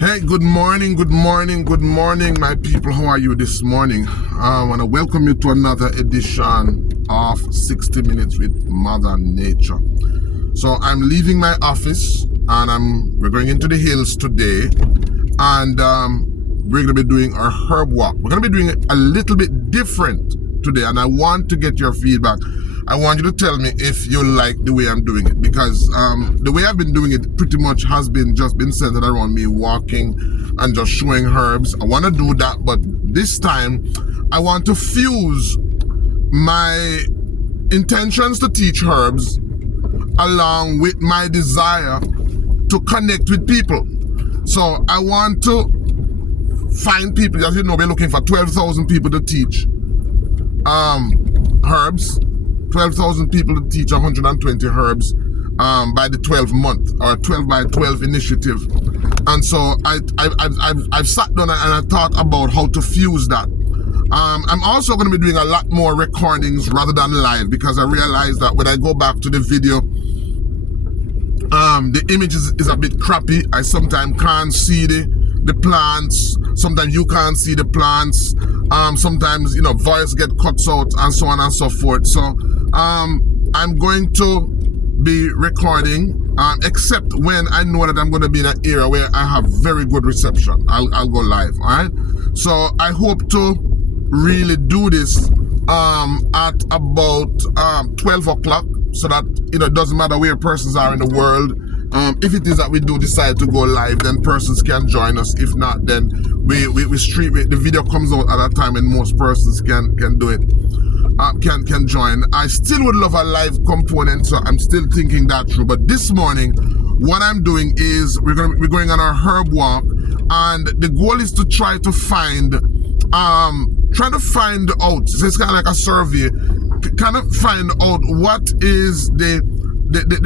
Hey, good morning, my people. How are you this morning? I want to welcome you to another edition of 60 Minutes with Mother Nature. So I'm leaving my office and we're going into the hills today, and we're going to be doing our herb walk. We're going to be doing it a little bit different today, and I want to get your feedback. I want you to tell me if you like the way I'm doing it, because the way I've been doing it pretty much has been just been centered around me walking and just showing herbs. I want to do that, but this time I want to fuse my intentions to teach herbs along with my desire to connect with people. So I want to find people. As you know, we're looking for 12,000 people to teach herbs. 12,000 people to teach 120 herbs by the 12th month, or 12 by 12 initiative. And so I've sat down and I thought about how to fuse that. I'm also going to be doing a lot more recordings rather than live, because I realized that when I go back to the video, the image is a bit crappy. I sometimes can't see the plants. Sometimes you can't see the plants. Sometimes, voice get cut out and so on and so forth. So I'm going to be recording, except when I know that I'm going to be in an area where I have very good reception. I'll go live, all right? So I hope to really do this at about 12 o'clock, so that it doesn't matter where persons are in the world. If it is that we do decide to go live, then persons can join us. If not, then we stream it. The video comes out at a time when most persons can do it, can join. I still would love a live component, so I'm still thinking that through. But this morning, what I'm doing is we're going on our herb walk, and the goal is to try to find out. So it's kind of like a survey, kind of find out what is the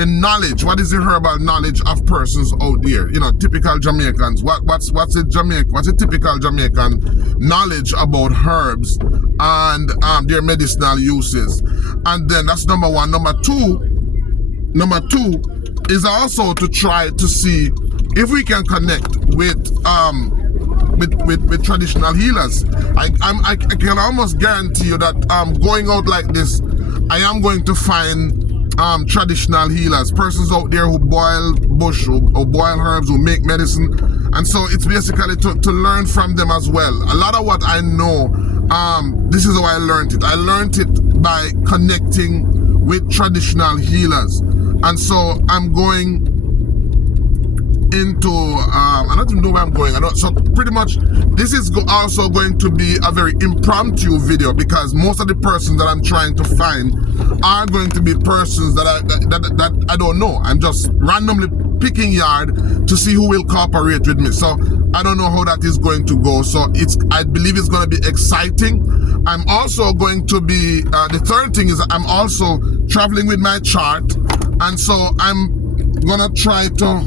knowledge, what is the herbal knowledge of persons out there, typical Jamaicans. What's a typical Jamaican knowledge about herbs and their medicinal uses. And then that's number one. Number two is also to try to see if we can connect with traditional healers. I can almost guarantee you that going out like this, I am going to find traditional healers, persons out there who boil bush, who boil herbs, who make medicine. And so it's basically to learn from them as well. A lot of what I know, this is how I learned it. I learned it by connecting with traditional healers. And so I'm going into, I don't even know where I'm going. So pretty much this is also going to be a very impromptu video, because most of the persons that I'm trying to find are going to be persons that I don't know. I'm just randomly picking yard to see who will cooperate with me. So I don't know how that is going to go. So I believe it's going to be exciting. I'm also going to be, the third thing is I'm also traveling with my chart, and so I'm gonna try to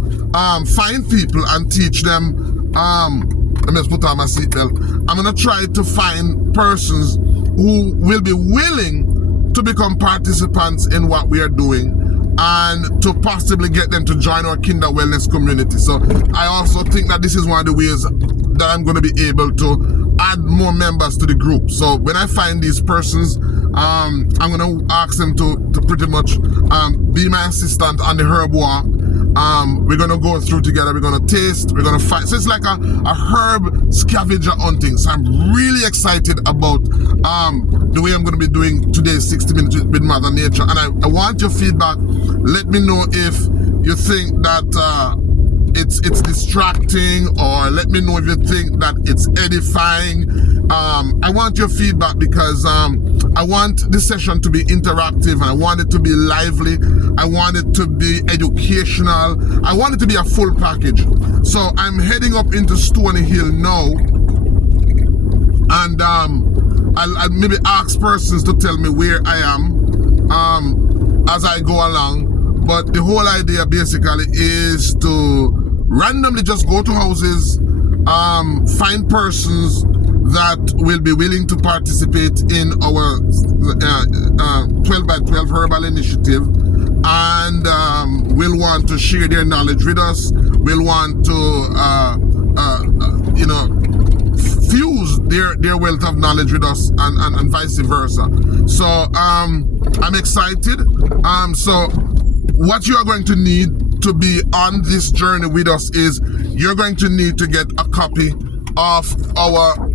find people and teach them. Let me just put on my seatbelt. I'm gonna try to find persons who will be willing to become participants in what we are doing, and to possibly get them to join our KINDAH wellness community. So I also think that this is one of the ways that I'm going to be able to add more members to the group. So when I find these persons, I'm going to ask them to pretty much be my assistant on the herb walk. We're going to go through together, we're going to taste, we're going to find. So it's like a herb scavenger hunting. So I'm really excited about the way I'm going to be doing today's 60 Minutes with Mother Nature. And I want your feedback. Let me know if you think that it's distracting, or let me know if you think that it's edifying. I want your feedback, because I want this session to be interactive, and I want it to be lively. I want it to be educational. I want it to be a full package. So I'm heading up into Stony Hill now, and I'll maybe ask persons to tell me where I am as I go along. But the whole idea basically is to randomly just go to houses, find persons that will be willing to participate in our 12 by 12 herbal initiative, and will want to share their knowledge with us, will want to their wealth of knowledge with us, and vice versa. So I'm excited. So what you are going to need to be on this journey with us is you're going to need to get a copy of our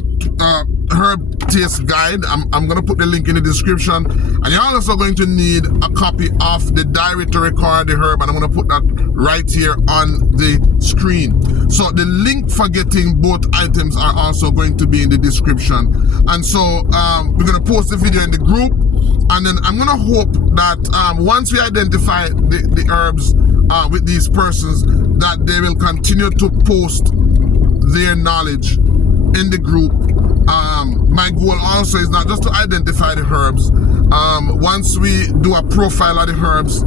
herb taste guide. I'm going to put the link in the description, and you're also going to need a copy of the diary to record the herb, and I'm going to put that right here on the screen. So the link for getting both items are also going to be in the description. And so we're going to post the video in the group, and then I'm going to hope that once we identify the herbs with these persons, that they will continue to post their knowledge in the group. My goal also is not just to identify the herbs. Once we do a profile of the herbs,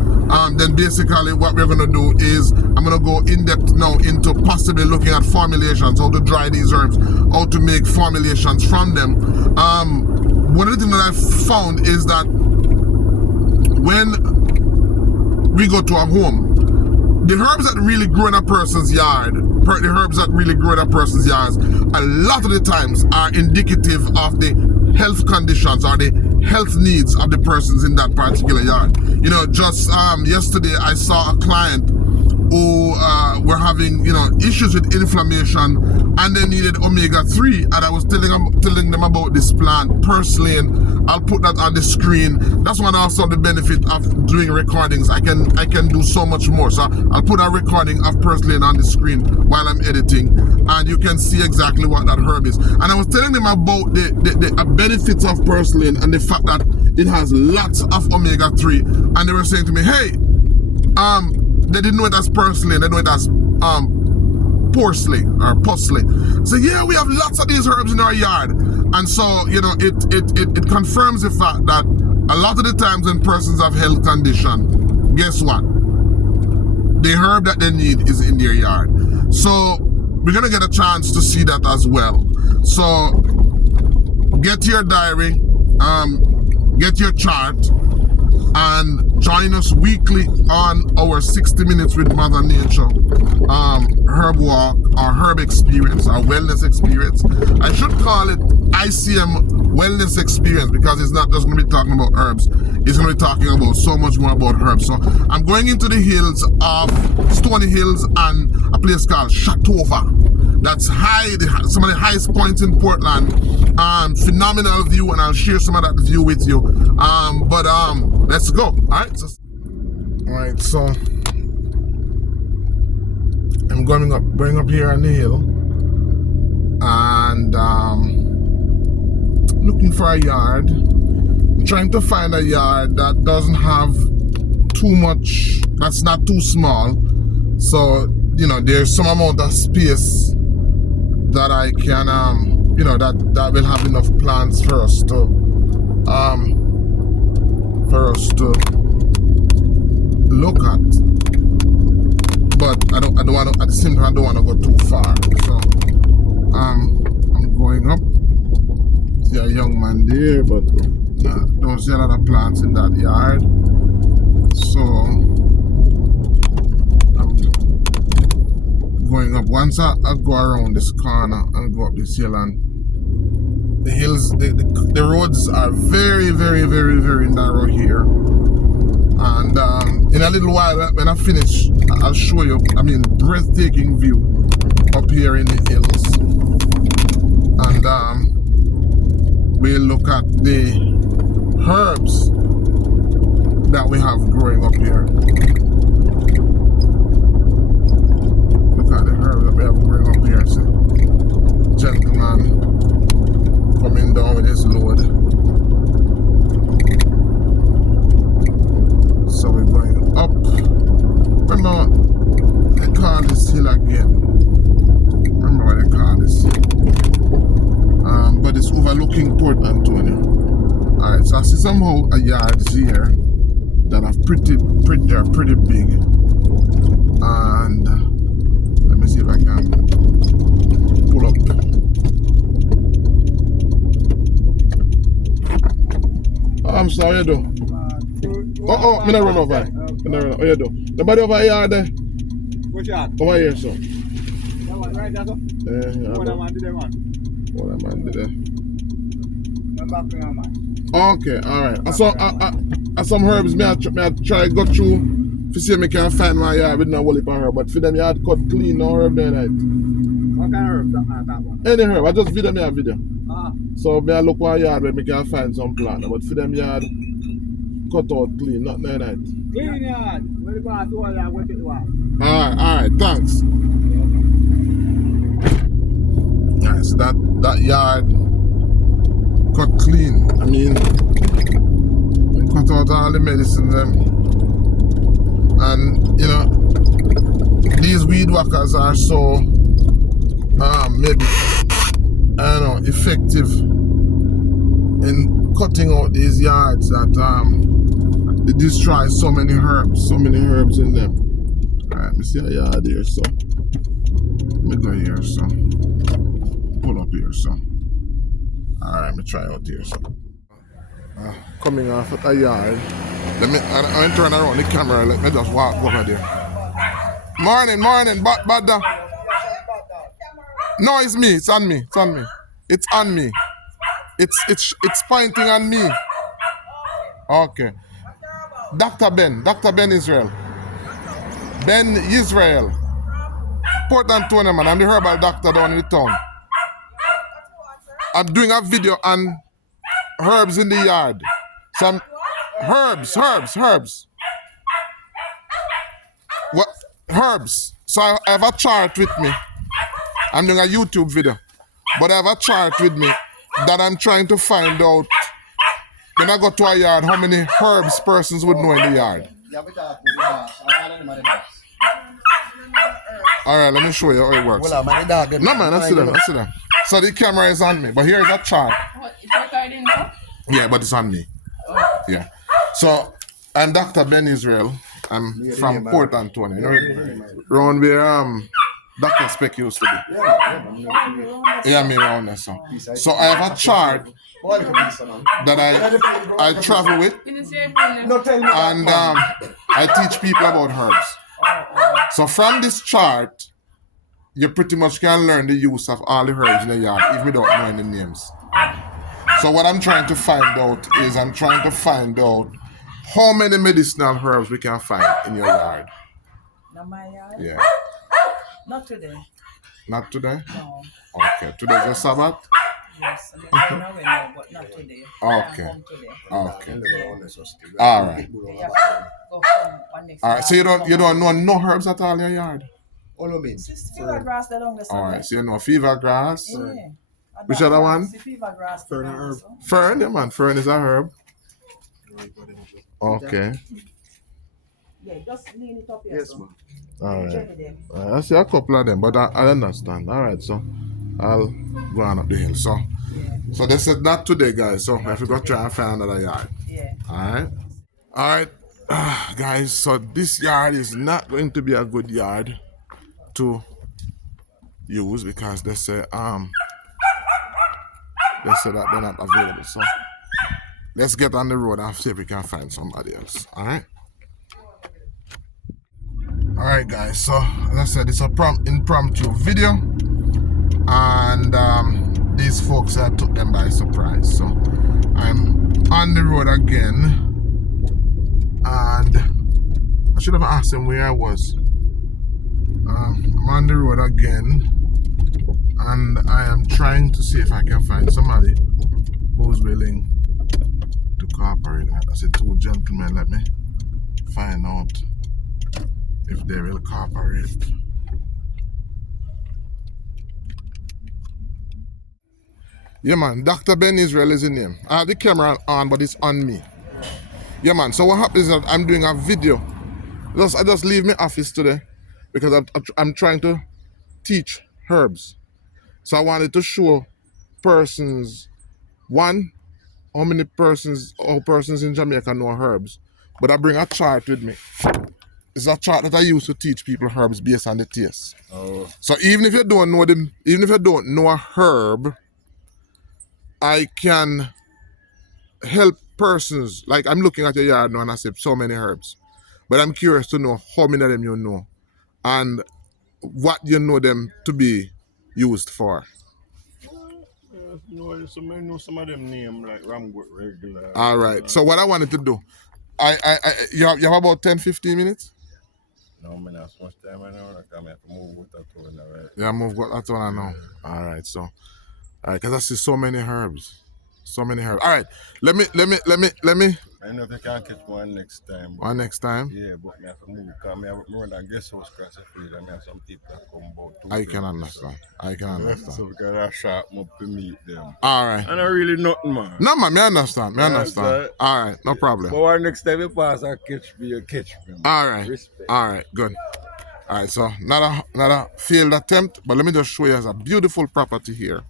then basically what we're going to do is I'm going to go in depth now into possibly looking at formulations, how to dry these herbs, how to make formulations from them. One of the things that I've found is that when we go to a home, the herbs that really grow in a person's yard, a lot of the times are indicative of the health conditions or the health needs of the persons in that particular yard. You know, just yesterday I saw a client who were having, you know, issues with inflammation, and they needed omega-3, and I was telling them about this plant, purslane. I'll put that on the screen. That's one also the benefit of doing recordings. I can do so much more. So I'll put a recording of purslane on the screen while I'm editing, and you can see exactly what that herb is. And I was telling them about the benefits of purslane and the fact that it has lots of omega-3, and they were saying to me, hey, they didn't know it as purslane, they know it as porcelain or pusley. So yeah, we have lots of these herbs in our yard. And so, you know, it confirms the fact that a lot of the times when persons have health condition, guess what? The herb that they need is in their yard. So we're gonna get a chance to see that as well. So get your diary, get your chart, and join us weekly on our 60 Minutes with Mother Nature herb walk, or herb experience, or wellness experience. I should call it ICM wellness experience, because it's not just going to be talking about herbs, it's going to be talking about so much more about herbs. So I'm going into the hills of Stony Hills and a place called Shotover. That's high, some of the highest points in Portland. Phenomenal view, and I'll share some of that view with you. But let's go. Alright, so I'm going up here on the hill, and looking for a yard. I'm trying to find a yard that doesn't have too much, that's not too small, so you know there's some amount of space that I can you know, that will have enough plants for us to look at. But I don't want to, at the same time I don't want to go too far. So I'm going up. See a young man there, but don't see a lot of plants in that yard. So I'm going up. Once I go around this corner and go up this hill, and the hills, the roads are very, very, very, very narrow here. And in a little while, when I finish, I'll show you, I mean, breathtaking view up here in the hills. And we'll look at the herbs that we have growing up here. Look at the herbs that we have growing up here. See, gentleman coming down with his load. So we're going up. Remember, they call this hill again. Remember what they call this hill. But it's overlooking Port Antonio. Alright, so I see somehow a yards here that are pretty big. And let me see if I can pull up. I'm sorry, you do. Oh, me not run over. Oh, you do. Nobody over here there? Which yard? Over here, so. That one right there, so? Yeah. What a man did that, man? What a man did there. Okay, alright. Some herbs may I try go through to see if I can find my yard with no whole heap of herb. But for them yard cut clean, no herb there, right? What kind of herb that one? Any herb, I just video me a video. So me I look one yard where I can find some plant. But for them yard cut out clean, not there, right? Clean yard. When you pass all that, what it was? Alright, thanks. Yes, that yard cut clean. I mean, we cut out all the medicine them. And you know, these weed whackers are so maybe I don't know effective in cutting out these yards that they destroy so many herbs in them. Alright, let me see a yard here, so let me go here, so pull up here, so alright, let me try out here, so coming off at a yard. Let me I turn around the camera, let me just walk over there. Morning, but no, it's me, it's on me. It's on me. It's pointing on me. Okay. Dr. Ben Israel. Ben Israel. Port Antonio, man. I'm the herbal doctor down in the town. I'm doing a video on herbs in the yard. Some herbs. What? Herbs. So I have a chart with me. I'm doing a YouTube video. But I have a chart with me that I'm trying to find out when I go to a yard how many herbs persons would know in the yard. Alright, let me show you how it works. No man, I see them. So the camera is on me, but here's a chart. It's recording now? Yeah, but it's on me. Yeah. So I'm Dr. Ben Israel. I'm from Port Antonio. You know, around where Dr. Speck used to be. Yeah, me around there. So I have a chart that I travel with, and I teach people about herbs. So from this chart, you pretty much can learn the use of all the herbs in the yard, even without knowing the names. So what I'm trying to find out is how many medicinal herbs we can find in your yard. Not my yard? Yeah. Not today. Not today? No. Okay. Today's a Sabbath? Yes. I mean, no, but not today. Okay. Today. Okay. All right. All right. So you don't know no herbs at all in your yard? It's fever grass that on the side. All right. So you know fever grass? Yeah. Which other one? Fever grass. Fern and herb. Fern, yeah man. Fern is a herb. Okay. Yeah, just lean it up here. Yes, man. All right. I see a couple of them, but I understand. All right, so I'll go on up the hill. So they said not today, guys. So I have to go try and find another yard. Yeah. All right, guys. So this yard is not going to be a good yard to use because they say that they're not available. So let's get on the road and see if we can find somebody else. All right. Alright guys, so as I said, it's a impromptu video, and these folks I took them by surprise. So I'm on the road again, and I should have asked them where I was. I'm on the road again, and I am trying to see if I can find somebody who's willing to cooperate. I said, two gentlemen, let me find out if they will cooperate. Yeah man, Dr. Ben Israel is the name. I have the camera on, but it's on me. Yeah man, so what happens is that I'm doing a video. I just leave my office today because I'm trying to teach herbs. So I wanted to show persons, one, how many persons in Jamaica know herbs. But I bring a chart with me. It's a chart that I use to teach people herbs based on the taste. Oh. So even if you don't know them, even if you don't know a herb, I can help persons. Like I'm looking at your yard now and I say so many herbs. But I'm curious to know how many of them you know and what you know them to be used for. No, some of them name like Ramgoat regular. All right. So what I wanted to do, you have about 10-15 minutes? No, man, that's much time I know. Like, I have to move with that one, right? Yeah, move. That's all I know. All right. So, all right, because I see so many herbs. So many herbs. All right. Let me. I know if you can catch one next time. One next time. Yeah, but I have to move because I have more than guest house across the field and I have some people that come about. I can understand. I can understand. So we can have sharp up to meet them. All right. And not really nothing, man. No, man, me understand. Me Yeah, understand. sir. All right, no problem. But one next time you pass and catch me, you catch me. Man. All right. Respect. All right, good. All right, so not a failed attempt, but let me just show you as a beautiful property here.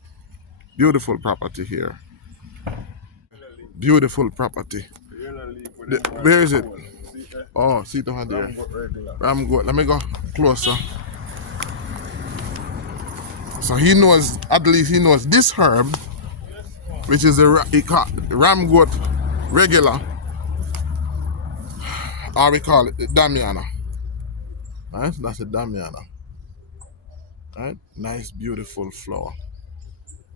Beautiful property here. Beautiful property. Where is it? Oh, see it over there. Ramgoat. Let me go closer. So he knows, at least he knows this herb, which is a Ramgoat regular, or we call it the Damiana. Right? That's a Damiana. Right? Nice, beautiful flower.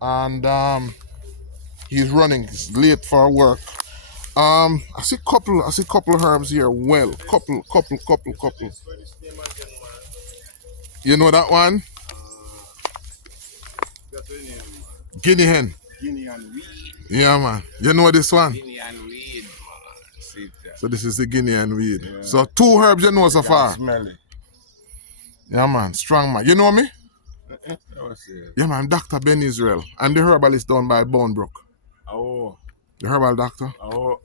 And he's running. He's late for work. I see couple herbs here. Well, couple. You know that one? Guinea hen. Guinea and weed. Yeah, man. You know this one? Guinea and weed, man. So this is the Guinea and weed. Yeah. So 2 herbs you know so far. Smell it. Yeah, man. Strong man. You know me? Yeah, man. I'm Dr. Ben Israel. I'm the herbalist down by Bonebrook. Oh. The herbal doctor. Oh.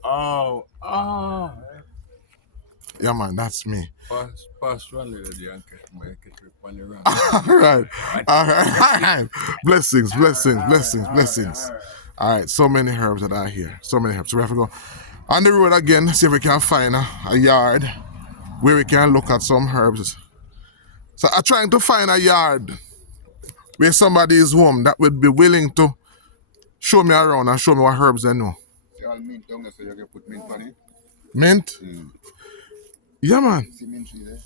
Yeah, man. That's me. Pass one there and catch my on the run. All right. Blessings. All right. So many herbs that are here. So many herbs. So we have to go on the road again, see if we can find a yard where we can look at some herbs. So I'm trying to find a yard where somebody is home that would be willing to show me around and show me what herbs they know. See all mint down there, so you can put mint on it. Mint? Yeah, man. See mint tree there?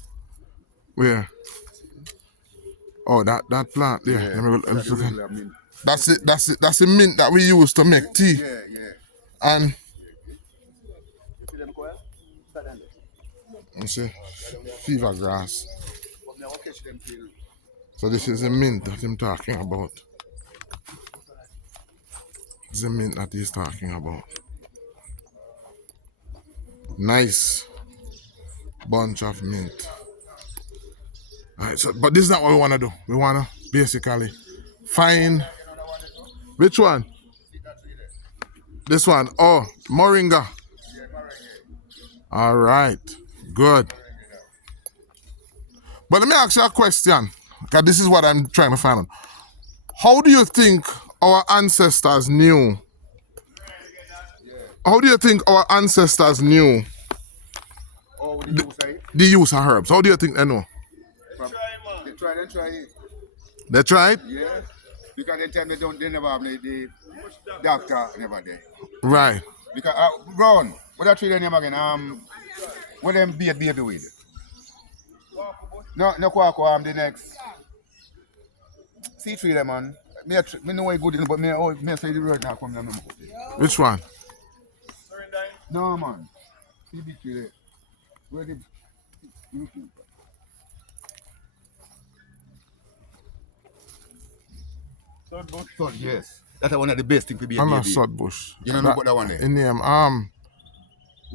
Where? Oh, that plant there. Yeah. Let me look. That's it. That's the mint that we use to make tea. Yeah. And you see, fever grass. So this is the mint that I'm talking about. This is the mint that he's talking about. Nice bunch of mint. Alright, so but this is not what we want to do. We want to basically find which one? This one. Oh, moringa. All right, good. But let me ask you a question, because this is what I'm trying to find out. How do you think our ancestors knew? How do you think our ancestors knew the use of herbs? How do you think they know? They try it. They tried? Yeah. Because they never have the doctor never there. Right. Because Ron, what I treat them again? What them baby with? No quack the next. See three them man. Me know what good in, but me say the word now come them. Which one? No man. See big tree there. Where the Sod, yes. That's one of the best things to be a I'm not baby. Sodbush. You don't know about that one there? In name,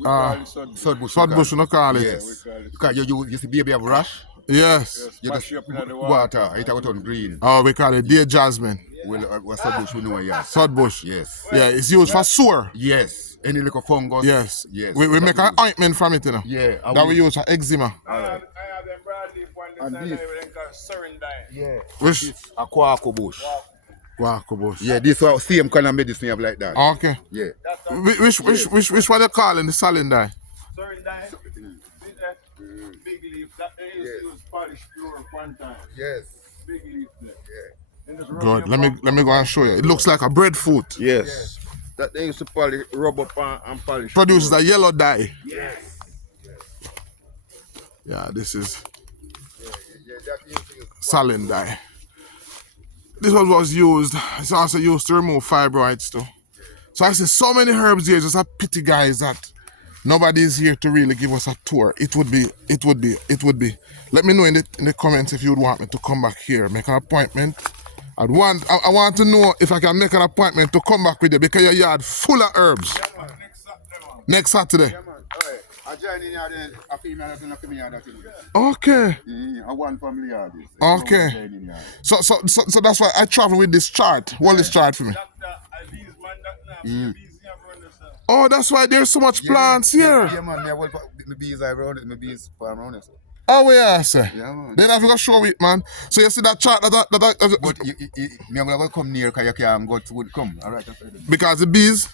Sodbush. Sodbush, you no call it. Yes. Because you see baby have rash. Yes. You just water. It will turn green. Oh, we call it deer jasmine. Well, Sodbush we know yes. Sodbush. Yes. Yeah, it's used for sore. Yes. Any little fungus. Yes. Yes. We make an ointment from it, you know. Yeah. That we use for eczema. I have them broadleaf one And this this. time called Surrendine. Yeah. Which? A quaco bush. Guaco bush. Yeah, this one same kind of medicine you have like that. Okay. Yeah. Which one you call in the saline? Surrendine. Big leaf. That they used to use polished floor one time. Yes. Big leaf there. Yeah. Good. Let me go and show you. It looks like a breadfruit. Yes. That they used to polish, rub up and polish. Produces a yellow dye. Yes. Yeah, this is Yeah, that used to use saline dye. this was used. It's also used to remove fibroids too. So I see so many herbs here. Just a pity, guys, that nobody is here to really give us a tour. It would be. Let me know in the comments if you would want me to come back here, make an appointment. I want to know if I can make an appointment to come back with you because your yard full of herbs. Yeah, man, Next Saturday. Yeah, man. Alright. I join in here then. A female that's in a female that thing. Okay. I want family yard. Okay. So that's why I travel with this chart. Hold this chart for me. Oh, that's why there's so much plants here. Yeah, man. My bees are around it. My bees farm around it. Oh, yeah, sir. Yeah, man. Then I forgot to show it, man. So you see that chart that But I'm going to come near because you can't go to come. All right. because the bees.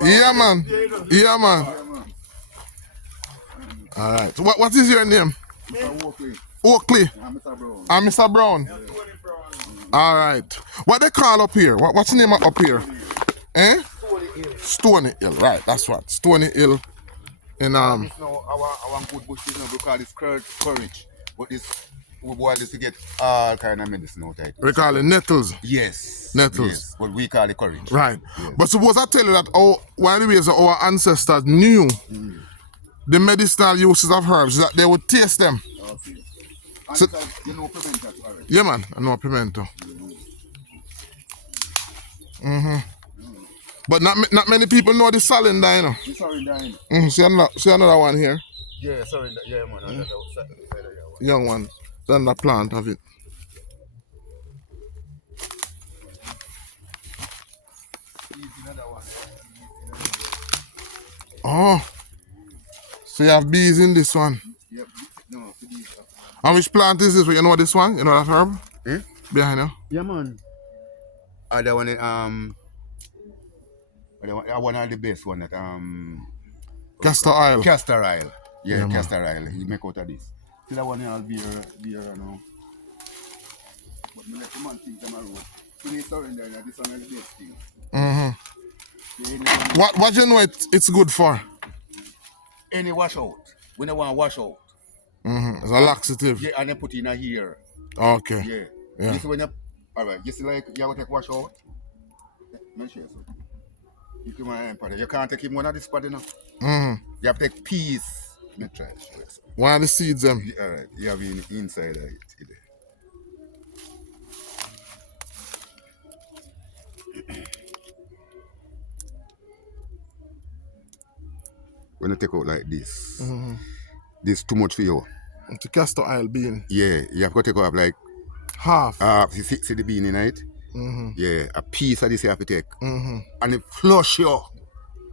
Yeah, man. Yeah, man. All right. So what is your name? Oakley. I'm Mr. Brown. All right. What they call up here? What's the name up here? Eh? Stony Hill. Right. That's what. Stony Hill. In This now our good bush is now we call this courage. But this we boil this to get all kind of medicine out of it. we call it nettles. Yes. Nettles. Yes. But we call it courage. Right. Yes. But suppose I tell you that one of the ways that our ancestors knew the medicinal uses of herbs, that they would taste them. Okay. And So- you know pimento already. Yeah, man. I know pimento. But not many people know the salinda, you know. You sorry dying. See another one here. Yeah, sorry, yeah man. Another Young one. Then the plant of it. Oh. So you have bees in this one. Yep. No, for these. And which plant is this? You know this one? You know that herb? Eh? Behind you? Yeah man. That one one of the best one that Castor oil. castor oil. Yeah, Yeah, man. castor oil. You make out of this. See that one here beer now. But me let the man think them around. So they surrender that this one is the best thing. What you know it's good for? Any wash out. We don't want wash out. It's a laxative. Yeah, and then put in a here. Okay. Yeah. Yeah. You see when you alright, you see like you have to take wash out. Let me show you something. You come on part. You can't take him one of this part enough. You have to take peas. Let me try to show you something. One of the seeds them. Alright, you have in inside of it. When you take out like this, this is too much for you. It's a castor oil bean. Yeah, you have to take out like Half. see the bean in it? Yeah, a piece of this you have to take. And it flush you.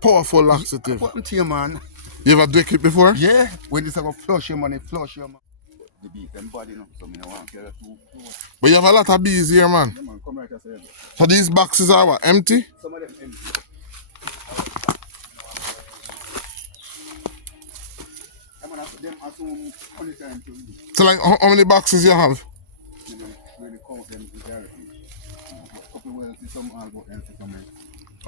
Powerful laxative. What to you, man? You ever drink it before? Yeah, when this go flush you, man, it flush you, man. The beat them body, you know, so I want to get too. But you have a lot of bees here, man. Yeah, man, come right as well. So these boxes are what? Empty? Some of them empty. Yeah, man, them assume only time to use. So like how many boxes you have? You know, really count them directly. A couple wells, some all go empty from them.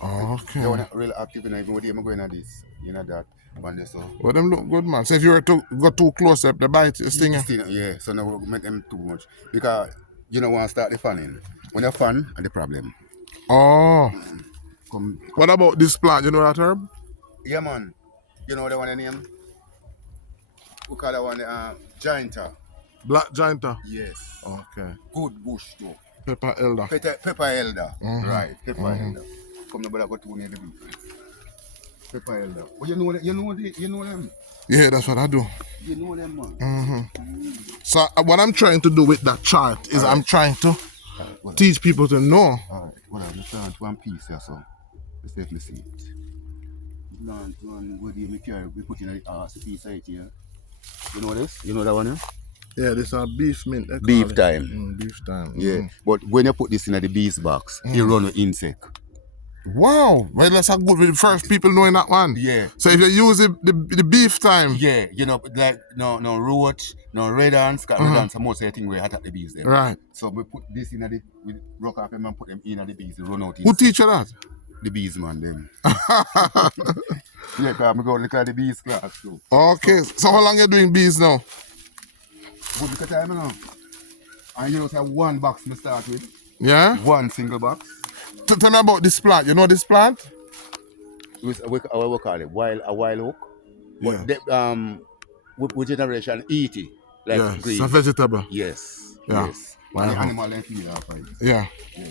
Oh, They okay. were not really active in even with them going at this, you know that one day so. Well, them look good, man. So if you were to go too close up, they bite you, sting you. Still, yeah, so now we make them too much. Because you don't want to start the fanning. When you fan, and the problem. Oh. Come, What about this plant? You know that herb? yeah, man. You know the one name? We call that one gianta. Black gianta. Yes. Okay. Good bush too. Pepper elder. Pepper elder. Right, pepper elder. Come now, go too near the beef. Pepper elder. Oh, you know them. Yeah, that's what I do. You know them, man. So what I'm trying to do with that chart is I'm trying to teach people to know. Alright, well, I plant one piece here, so let's take me see it. Plant one, what do you make here? We put in a piece right here. You know this? You know that one here? Yeah, this is beef mint. they call Beef it. time. Beef time. Yeah, but when you put this in the bees box, it run with insect. Wow. Well, that's a good with the first people knowing that one. Yeah. So if you use the beef time. Yeah, you know, like no roach, no red ants, red ants are most of the thing where attack the bees then. Right. So we put this in we rock off them and put them in the bees, they run out Who insect. teach you that? The bees man them. Yeah, because I go look at the bees class too. Okay. So how long you doing bees now? Good look at time now. And you know, say one box to start with. Yeah? One single box. Tell me about this plant. You know this plant? We call it a wild oak. But Yeah. with generation eat it like Yeah, green. it's a vegetable. Yes. Yeah. Yes. Wow. And the animal then feed off of it. Yeah. Yeah.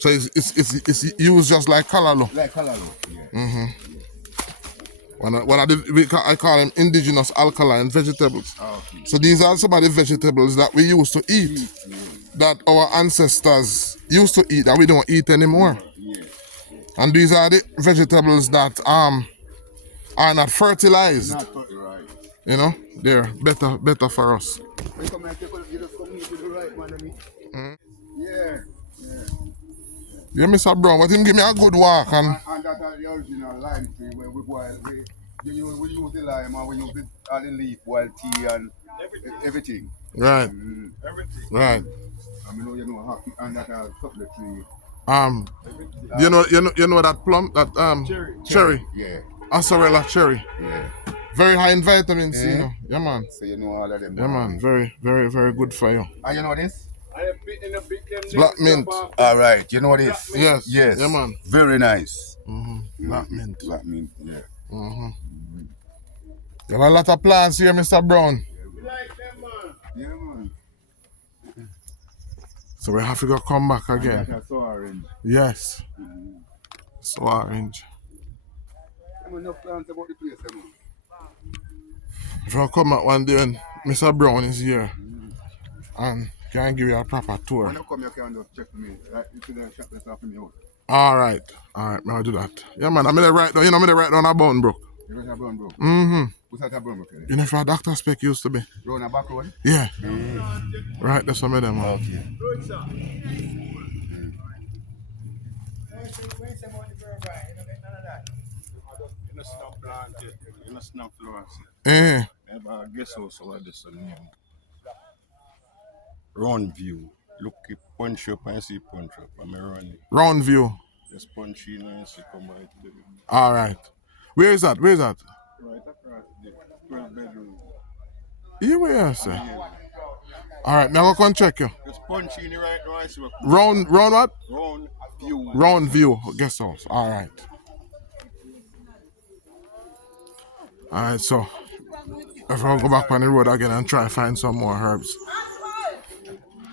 So it's used just like callaloo. Like callaloo. Yeah. Mm-hmm. I call them indigenous alkaline vegetables. Okay. So these are some of the vegetables that we used to eat, that our ancestors used to eat that we don't eat anymore. Yeah. And these are the vegetables that are not fertilized. Right. You know, they're better for us. You come and you just come to the right man. Yeah. Yeah, Mr. Brown, but him give me a good walk and that are the original lime tree where we boil. We use the lime and we use all the leaf, wild tea and everything. right. Everything. Right. I mean, you know, and that are chocolate tree. You know that plum, that cherry. Yeah. Acerella cherry. Yeah. Very high in vitamin C, you know. Yeah, man. So you know all of them. Yeah, man. Very, very, very good for you. And you know this? I am beating a bit them. Black mint. All right. You know this? Yes. Yes. Yeah, man. Very nice. Black mint. Black mint. Yeah. You have a lot of plants here, Mr. Brown. You like them, man? Yeah, man. So we have to go come back again. That's so orange. Yes. So orange. I'm enough plants about the place, man. If I come back one day and Mr. Brown is here and can give you a proper tour. When you come, you can just check me. Right? You can shop this off in me out. All right, I'll do that. Yeah, man, I'm gonna write down. I'm gonna write down a bone, bro. You got a brown brook? Mm-hmm. What's that a brown brook? You know, if a doctor spec used to be. Brown a back road? Yeah. Right, that's some of them. Man. Okay. Good, sir. You know, snap plant, you know, snap flowers. Eh. I guess also what this name. Round view. Look, it punch up and see punch up. I'm running. Round view. Just punch in and see come right there. All right. Where is that? Right across the 12 bedroom. Yeah, where is it? All right, now go and check you. Just punch in the right now. I see what Round what? round view. Round view guest house. All right. All right, so if I go back on the road again and try to find some more herbs.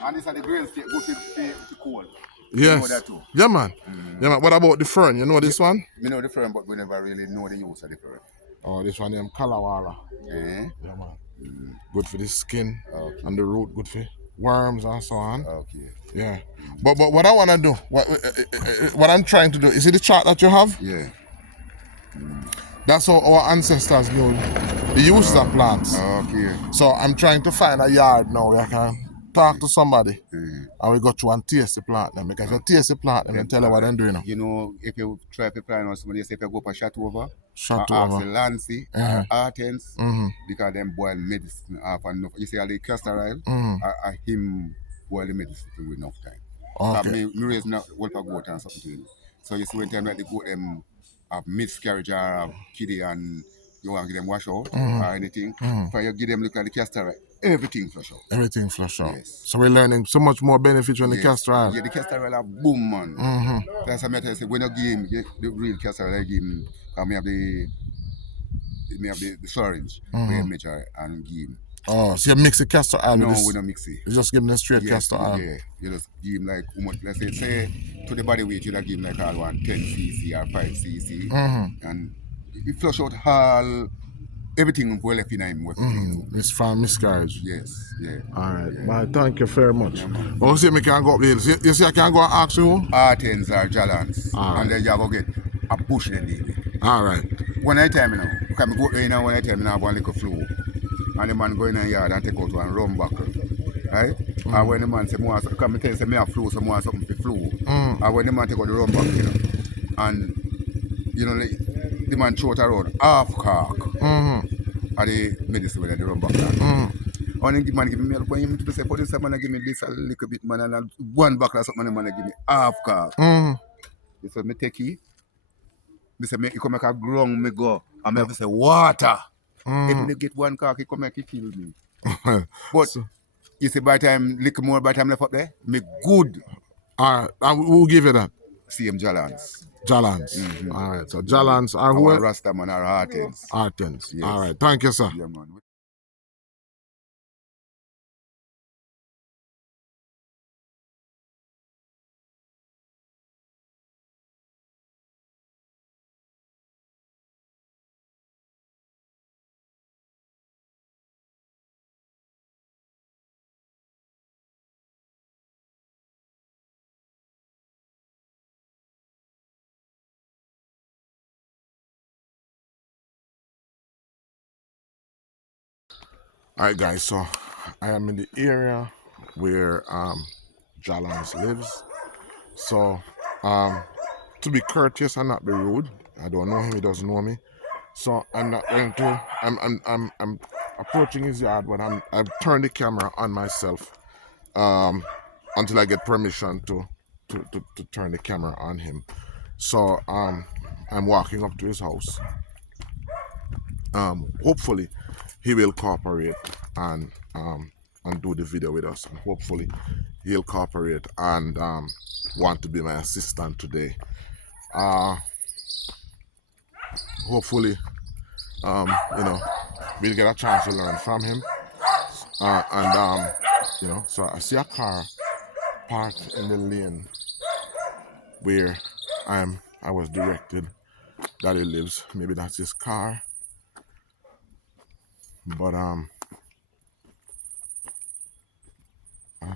And this are the grain state, good to cold. Yes. You know that too? Yeah, man. Yeah, man. What about the fern? You know this one? We know the fern, but we never really know the use of the fern. Oh, this one named Kalawara. Eh? Yeah, man. Good for the skin Okay. and the root, good for worms and so on. Okay. Yeah. But what I want to do, what I'm trying to do, is it the chart that you have? Yeah. That's how our ancestors knew the use of plants. Okay. So I'm trying to find a yard now where I can talk to somebody and we go through and taste the plant then, because you taste the plant and then tell them what they're doing now. You know, if you try to plan on somebody, say if you go for Shotover, Shotover. ask the Lancy, Artens, because them boil medicine half and enough. You see, all the castor oil, him boil the medicine with enough time. Okay. Me raise not wolf a goat and something to you. So you see when time like the goat them have miscarriage or have kiddie and you want to give them wash out or anything, for you give them look at the castor oil, everything flush out. Everything flush out. Yes. So we're learning so much more benefits from the castor oil. Yeah, the castor oil are boom, man. That's a matter. Say when you give him the real castor oil, I give him. Me have the syringe where you measure and give him. Oh, so you mix the castor oil No, with this? we don't mix it. You just give them the straight castor oil? Yeah, you just give him like how much. Let's say to the body weight, you give him like all 10 cc or 5 cc, and you flush out all everything we left in him. It's from miscarriage. Yes, yeah. All right, man. Thank you very much. But you see, I can go up the hills. You see, I can go and ask you. Artens or Jalans, Alright. and then you go get a bush in the All right. When I tell me now, because I go there now, when I tell me now, I have one little flu, and the man go in the yard and take out one rum buckle, right? And when the man say, come tell you, say, me have flu, so I want something for flu. And when the man take out the rum buckle, you know, and, you know, the man throw it around, half cock, at the medicine with the rum buckle. And the man give me, when you to say, for this man give me this a little bit, man, and one buckle or something, the man give me half cock. So me take it. Me say, you come make a grung me go, and me have to say water. If you get one cock, you come make it kill me. But you see, by the time, little more by the time left up there, me good. All right, we'll give you that. Same Jalans. Jalans. All right, so Jalans are Our who? Rastaman are Artens. Artens. Yes. All right, thank you, sir. Yeah, man. All right, guys, so I am in the area where Jalans lives. So, to be courteous and not be rude, I don't know him, he doesn't know me. So I'm not going to. I'm approaching his yard, but I've turned the camera on myself until I get permission to turn the camera on him. So I'm walking up to his house. Hopefully he will cooperate and do the video with us, and hopefully he'll cooperate and want to be my assistant today. Hopefully you know, we'll get a chance to learn from him. You know, so I see a car parked in the lane where I was directed that he lives. Maybe that's his car. But I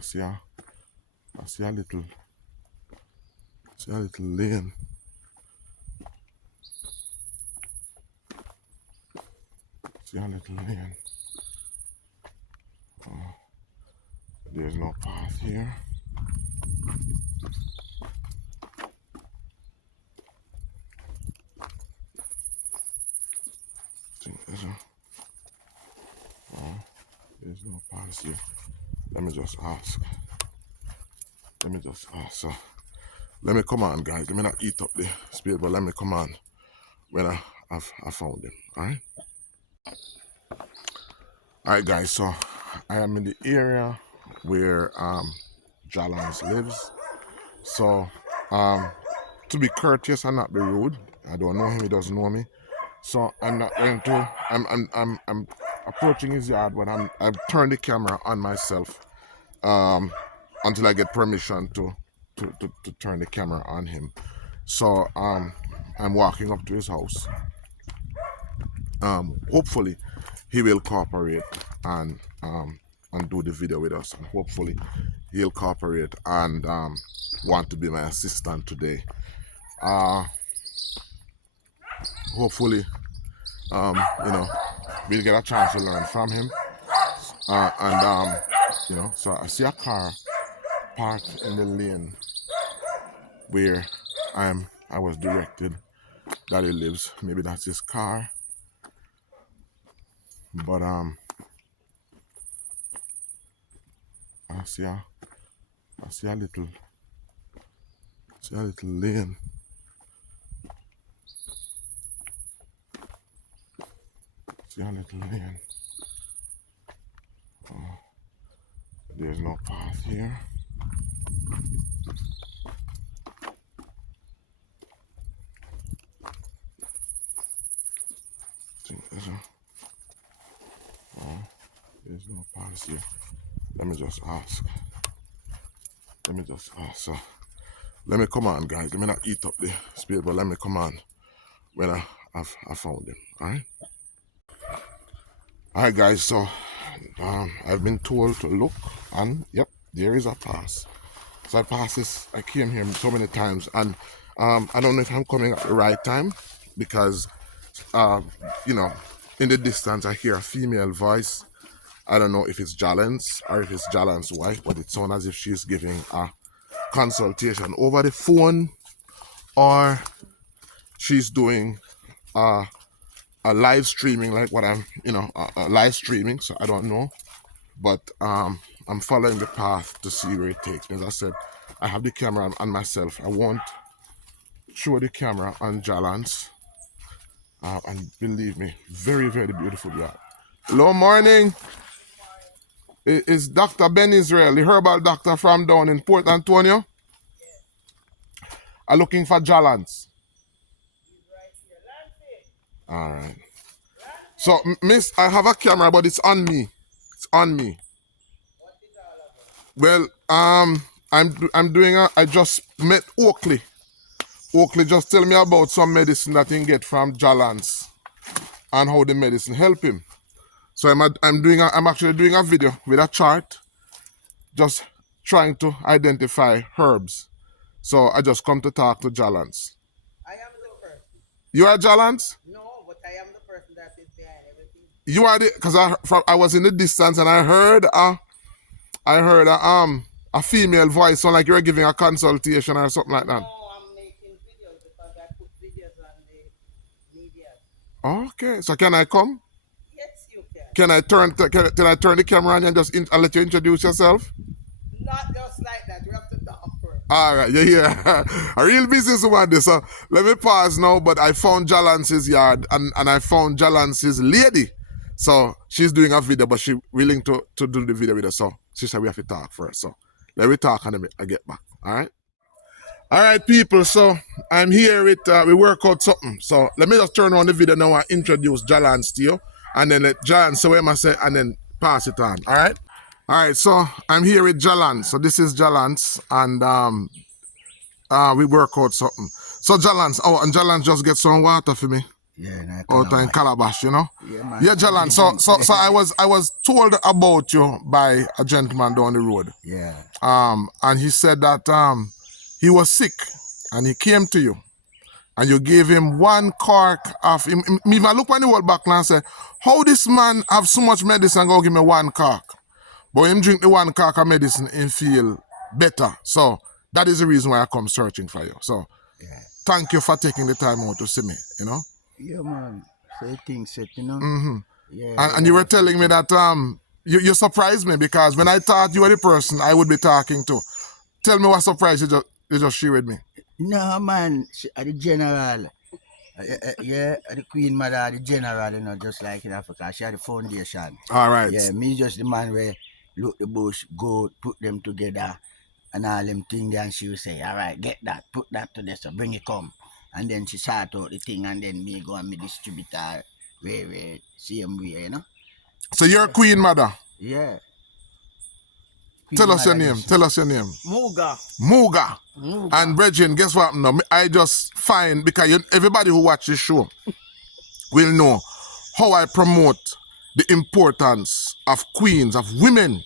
see a little lane. See a little lane. There's no path here. There's no path here. Let me just ask. So let me come on, guys. Let me not eat up the space, but let me come on when I found him. Alright? Alright, guys, so I am in the area where Jalans lives. So to be courteous and not be rude, I don't know him, he doesn't know me. So I'm not going to. I'm approaching his yard, but I've turned the camera on myself until I get permission to turn the camera on him. So I'm walking up to his house. Hopefully he will cooperate and do the video with us, and hopefully he'll cooperate and want to be my assistant today. Hopefully you know, we'll get a chance to learn from him. You know, so I see a car parked in the lane where I was directed that he lives. Maybe that's his car. But I see a little lane. See a little lane. There's no path here. There's no path here. Let me just ask. So let me come on, guys. Let me not eat up the space, but let me come on when I found him. Alright, guys, so I've been told to look, and yep, there is a pass. So I came here so many times, and I don't know if I'm coming at the right time, because you know, in the distance I hear a female voice. I don't know if it's Jalen's or if it's Jalen's wife, but it sounds as if she's giving a consultation over the phone, or she's doing a live streaming, like what I'm, you know, a live streaming. So I don't know, but I'm following the path to see where it takes me. As I said, I have the camera on myself. I won't show the camera on Jalan's, and believe me, very, very beautiful yacht. Hello, morning. Is Dr. Ben Israel, the herbal doctor from down in Port Antonio. I'm looking for Jalance. All right. So, miss, I have a camera, but it's on me. It's on me. Well, I'm doing I just met Oakley. Oakley just tell me about some medicine that he can get from Jalance and how the medicine help him. So I'm actually doing a video with a chart, just trying to identify herbs. So I just come to talk to Jalance. I am the person. You are Jalance? No, but I am the person that is behind everything. You are the, because I was in the distance and I heard a female voice sound like you were giving a consultation or something like that. No, I'm making videos because I put videos on the media. Okay, so can I come? Yes, you can. Can I turn the camera on and just and let you introduce yourself? Not just like that. We have to talk first. All right, yeah. A real businesswoman this. So let me pause now, but I found Jalance's yard and I found Jalance's lady. So she's doing a video, but she's willing to do the video with us. So she said we have to talk first. So let me talk and then I get back. All right? All right, people. So I'm here with, we work out something. So let me just turn on the video now and introduce Jalance to you. And then let Jalance say what I say and then pass it on. All right? All right, so I'm here with Jalance. So this is Jalance, and we work out something. So Jalance, and Jalance just get some water for me. Yeah, Out in Calabash, you know. Yeah, man. Yeah, Jalance. So I was told about you by a gentleman down the road. Yeah. And he said that he was sick, and he came to you, and you gave him one cork of him. Even I look on the whole back and say, how this man have so much medicine and go give me one cork? But him drink the one cork of medicine and feel better. So that is the reason why I come searching for you. So Yeah. thank you for taking the time out to see me, you know. Yeah, man. Say things set, you know. Mm-hmm. Yeah. And you were telling me that you surprised me because when I thought you were the person I would be talking to. Tell me what surprise you just share with me. No, man. The general. Yeah, the Queen Mother, the general, you know, just like in Africa. She had the foundation. All right. Yeah, me just the man where look the bush, go put them together and all them things, and she will say, all right, get that, put that to this, so bring it come. And then she sort out the thing, and then me go and me distribute her where same way, you know? So you're Queen Mother. Yeah. Tell us your name. Tell us your name. Mooga. Mooga. Mooga. And Brethren, guess what? No, I just find, because everybody who watch this show will know how I promote the importance of queens, of women,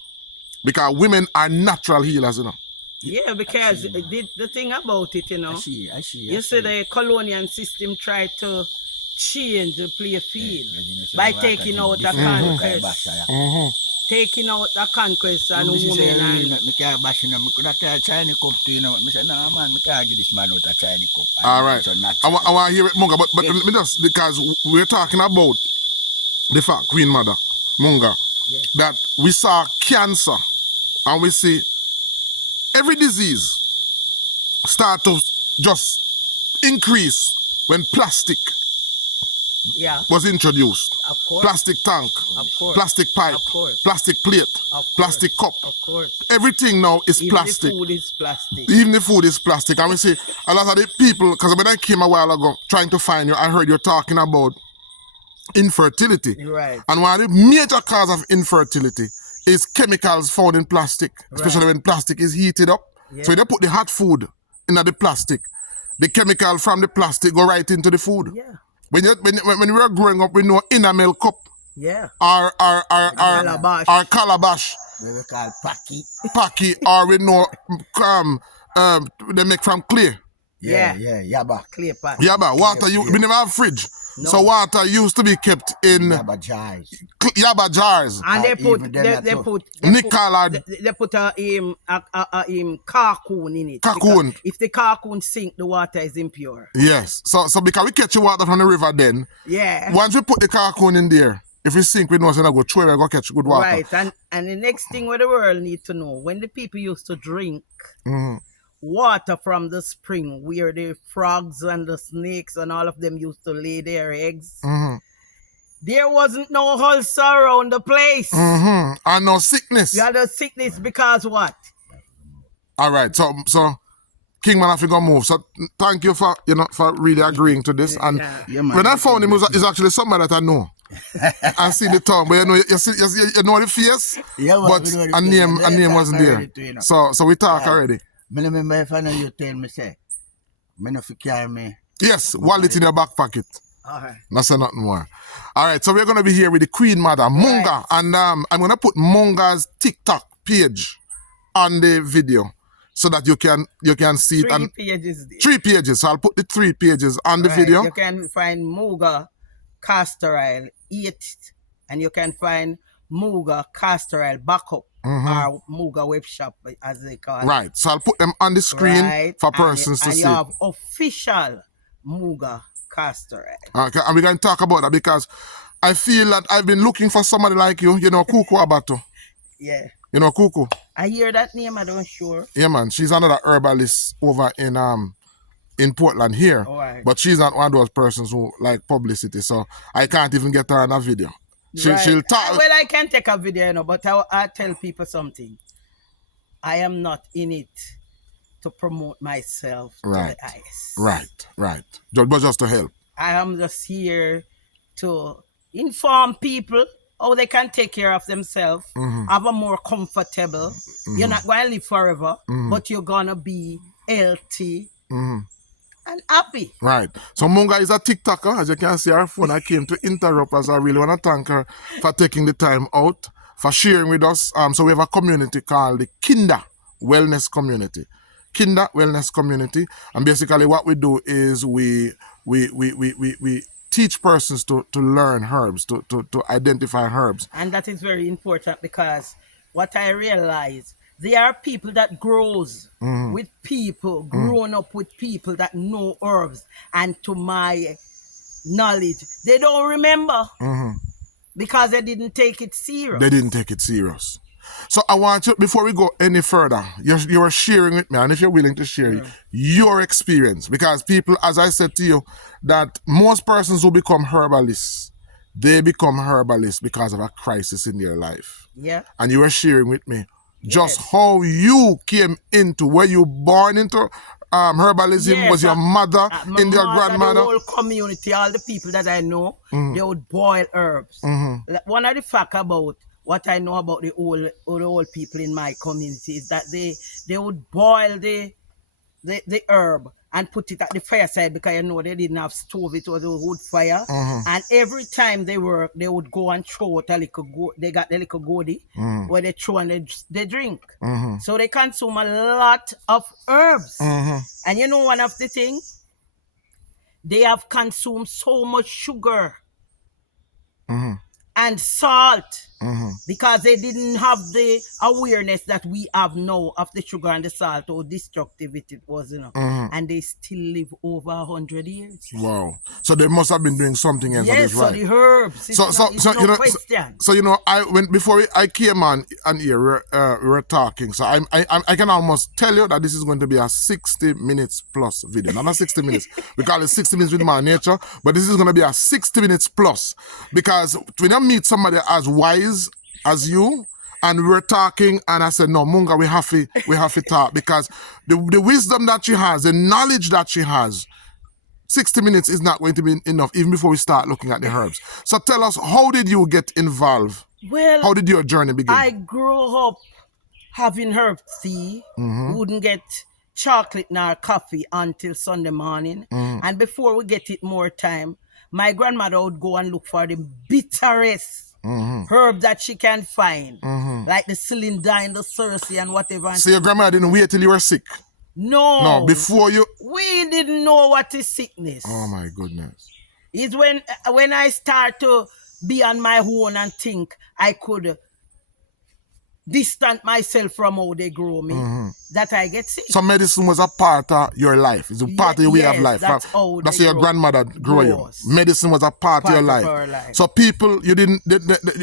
because women are natural healers, you know. Yeah, because the thing about it, you know, I see. you see the colonial system tried to change the play field by taking out the conquest. Taking out the conquest and women and... Me can't bash him. Me could have tell China cup to, you know. Me say, no, man, me can't give this man out a China cup. All right. I want to hear it, Mooga, but Yes. let me just, because we're talking about the fact, Queen Mother, Mooga, Yes. that we saw cancer and we see every disease start to just increase when plastic Yeah, was introduced. of course. Plastic tank, Of course. plastic pipe, Of course. plastic plate, Of plastic cup. Of course. Everything now is Even plastic. the food is plastic. Even the food is plastic. And we see a lot of the people, because when I came a while ago trying to find you, I heard you talking about infertility. Right. And one of the major cause of infertility is chemicals found in plastic, especially when plastic is heated up. Yeah. So when they put the hot food in the plastic, the chemical from the plastic go right into the food. Yeah. When we were growing up, we know enamel cup Yeah. or Calabash. calabash, We will call Paki. Paki, or we know they make from clay. Yeah. Yaba. Clear pot. Yeah, but water, we never have fridge. No. So water used to be kept in Yaba jars. yaba jars. And they put even then they at all. put Nickel or they put a carcoon in it. Cocoon. Because if the carcoon sink, the water is impure. yes. So because we catch the water from the river then, Yeah. once we put the carcoon in there, if we sink, we know it's gonna go through, we're gonna catch good water. Right. And the next thing where the world need to know, when the people used to drink water from the spring where the frogs and the snakes and all of them used to lay their eggs, There wasn't no ulcer around the place. And no sickness. You had a sickness because what? All right, so Kingman have to go move. So thank you for for really agreeing to this. And when I found him, is actually somebody that I know. I see the tongue, but you know the face. Yeah, but a name wasn't there. So we talk already. I remember if I know you tell me say, me no fi carry me. Yes, wallet in your back pocket. Alright. That's nothing more. All right, so we're gonna be here with the Queen Mother, Mooga, and I'm gonna put Mooga's TikTok page on the video so that you can see it. 3 pages. 3 pages. So I'll put the 3 pages on the video. You can find Mooga castor oil, eat, and you can find Mooga castor oil backup or Mooga web shop as they call it. Right. So I'll put them on the screen for persons to see. And you have official Mooga castor oil. Okay, and we're going to talk about that because I feel that I've been looking for somebody like you, Kuku Abato. Yeah. Kuku. I hear that name, I don't sure. Yeah, man. She's another herbalist over in Portland here. Right. But she's not one of those persons who like publicity, so I can't even get her on a video. She'll talk. Well, I can take a video, but I tell people something. I am not in it to promote myself to the highest. Right. But just to help. I am just here to inform people how they can take care of themselves, have a more comfortable. You're not going to live forever, but you're going to be healthy and happy. Right. So Mooga is a TikToker. As you can see, her phone, I came to interrupt us. I really want to thank her for taking the time out, for sharing with us. So we have a community called the KINDAH Wellness Community. KINDAH Wellness Community. And basically what we do is we teach persons to learn herbs, to identify herbs. And that is very important because what I realize, there are people that grows with people, grown up with people that know herbs. And to my knowledge, they don't remember because they didn't take it serious. They didn't take it serious. So I want you, before we go any further, you're sharing with me, and if you're willing to share your experience, because people, as I said to you, that most persons who become herbalists, they become herbalists because of a crisis in their life. Yeah. And you were sharing with me just how you came into, were you born into herbalism? Yes, was your mother in your grandmother? The whole community, all the people that I know, they would boil herbs. One of the facts about what I know about the old people in my community is that they would boil the herb and put it at the fireside because they didn't have stove, it was a wood fire. And every time they would go and throw out they got the little goody where they throw and they drink. So they consume a lot of herbs. And one of the things, they have consumed so much sugar and salt because they didn't have the awareness that we have now of the sugar and the salt, how destructive it was, and they still live over 100 years. Wow. So they must have been doing something else. Yes, so the herbs. Before I came on here, we were talking. So I can almost tell you that this is going to be a 60 minutes plus video. Not a 60 minutes. We call it 60 minutes with my nature, but this is going to be a 60 minutes plus because when I meet somebody as wise as you, and we were talking, and I said, no, Mooga, we have to talk because the wisdom that she has, the knowledge that she has, 60 minutes is not going to be enough, even before we start looking at the herbs. So tell us, how did you get involved? Well, how did your journey begin? I grew up having herb tea. Wouldn't get chocolate nor coffee until Sunday morning. And before we get it more time, my grandmother would go and look for the bitterest herb that she can find, like the celandine, the cerci, and whatever. So your grandmother didn't wait till you were sick? No. Before you... We didn't know what is sickness. Oh my goodness. It's when I start to be on my own and think I could distance myself from how they grow me, that I get sick. So medicine was a part of your life. It's a part of your way of life. That's how your grandmother grew you. Medicine was a part of your life. So people, you didn't,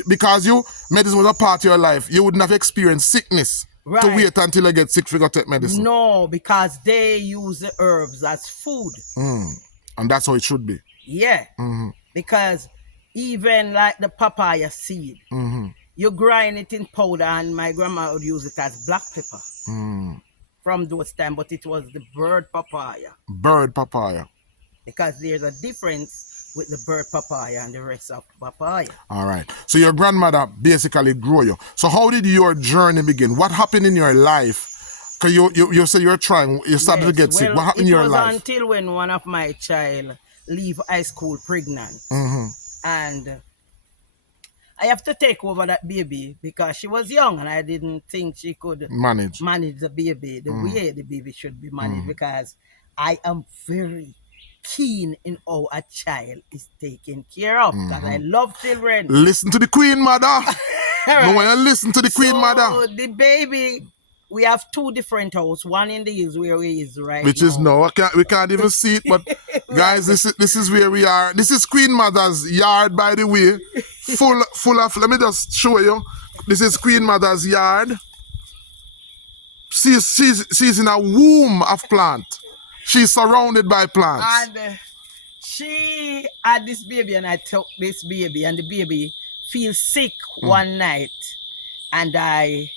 because medicine was a part of your life, you wouldn't have experienced sickness to wait until you get sick for you to take medicine. No, because they use the herbs as food. And that's how it should be. Yeah. Because even like the papaya seed. You grind it in powder, and my grandma would use it as black pepper from those times, but it was the bird papaya. Bird papaya. Because there's a difference with the bird papaya and the rest of papaya. All right. So your grandmother basically grew you. So how did your journey begin? What happened in your life? Because you said you started to get sick. What happened in your life? It was until when one of my child leave high school pregnant. And I have to take over that baby because she was young and I didn't think she could manage the baby the way the baby should be managed, because I am very keen in how a child is taken care of, because I love children. Listen to the Queen Mother. Right. No, when you listen to the Queen Mother. So the baby, we have two different houses. One in the hills where we is right Which now. is no, we can't even see it. But guys, this is where we are. This is Queen Mother's yard, by the way. Full of, let me just show you. This is Queen Mother's yard. She's in a womb of plant. She's surrounded by plants. And she had this baby, and I took this baby, and the baby feels sick one night, and I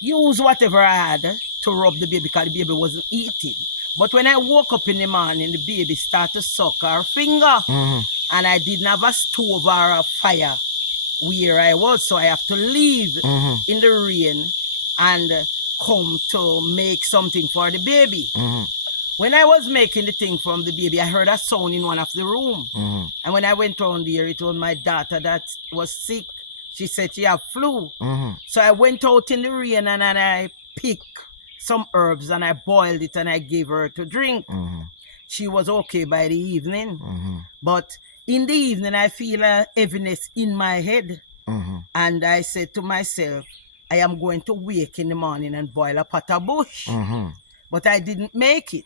used whatever I had to rub the baby because the baby wasn't eating. But when I woke up in the morning, the baby started to suck her finger, and I didn't have a stove or a fire where I was, so I have to leave in the rain and come to make something for the baby. When I was making the thing from the baby, I heard a sound in one of the room. And when I went on there, it was my daughter that was sick. She said she had flu. So I went out in the rain and I picked some herbs and I boiled it and I gave her to drink. She was okay by the evening. But in the evening, I feel a heaviness in my head. And I said to myself, I am going to wake in the morning and boil a pot of bush. But I didn't make it.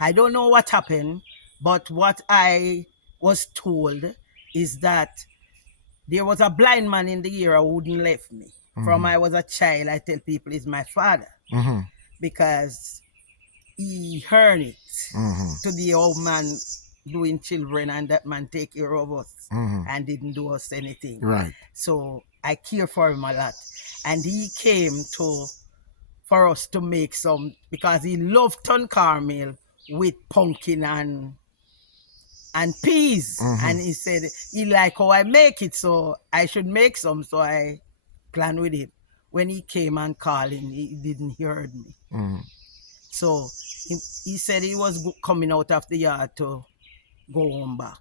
I don't know what happened, but what I was told is that there was a blind man in the era who wouldn't left me. From I was a child, I tell people he's my father. Because he heard it to the old man doing children, and that man take care of us and didn't do us anything. Right. So I care for him a lot. And he came for us to make some, because he loved ton caramel with pumpkin and peas. And he said he like how I make it, so I should make some. So I planned with him. When he came and called him, he didn't hear me. So he said he was coming out of the yard to go home back.